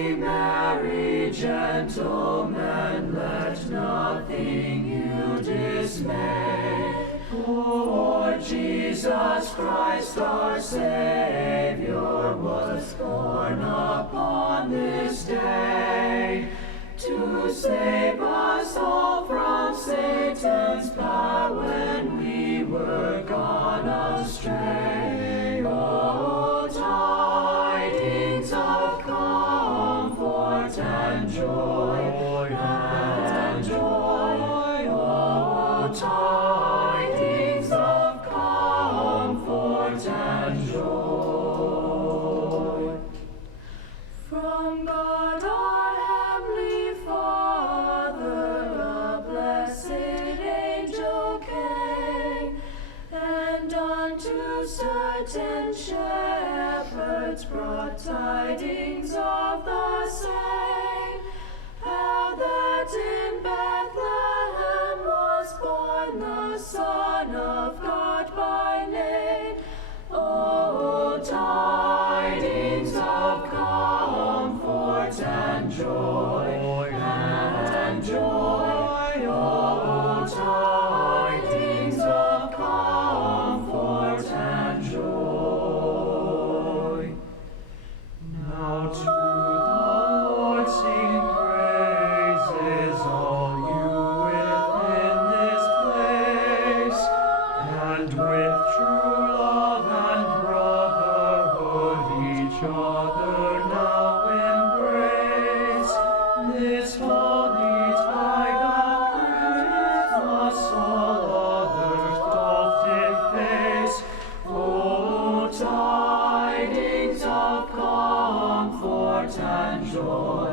Be merry, gentlemen, let nothing you dismay. For Jesus Christ our Savior was born upon this day to save us all from Satan's power when we were gone astray. Oh, tidings of comfort and joy, and joy. Oh, tidings of comfort and joy. From God our Heavenly Father, a blessed angel came, and unto certain shepherds brought tidings of the same, how that in Bethlehem was born the Son of God by name. Oh, tidings of comfort and joy, and joy. Oh, tidings of comfort and joy. Now to the Lord sing praises, all you within this place, and with true love and brotherhood each other now embrace. This holy tide of Christmas all others doth deface. Oh, tidings of comfort and joy,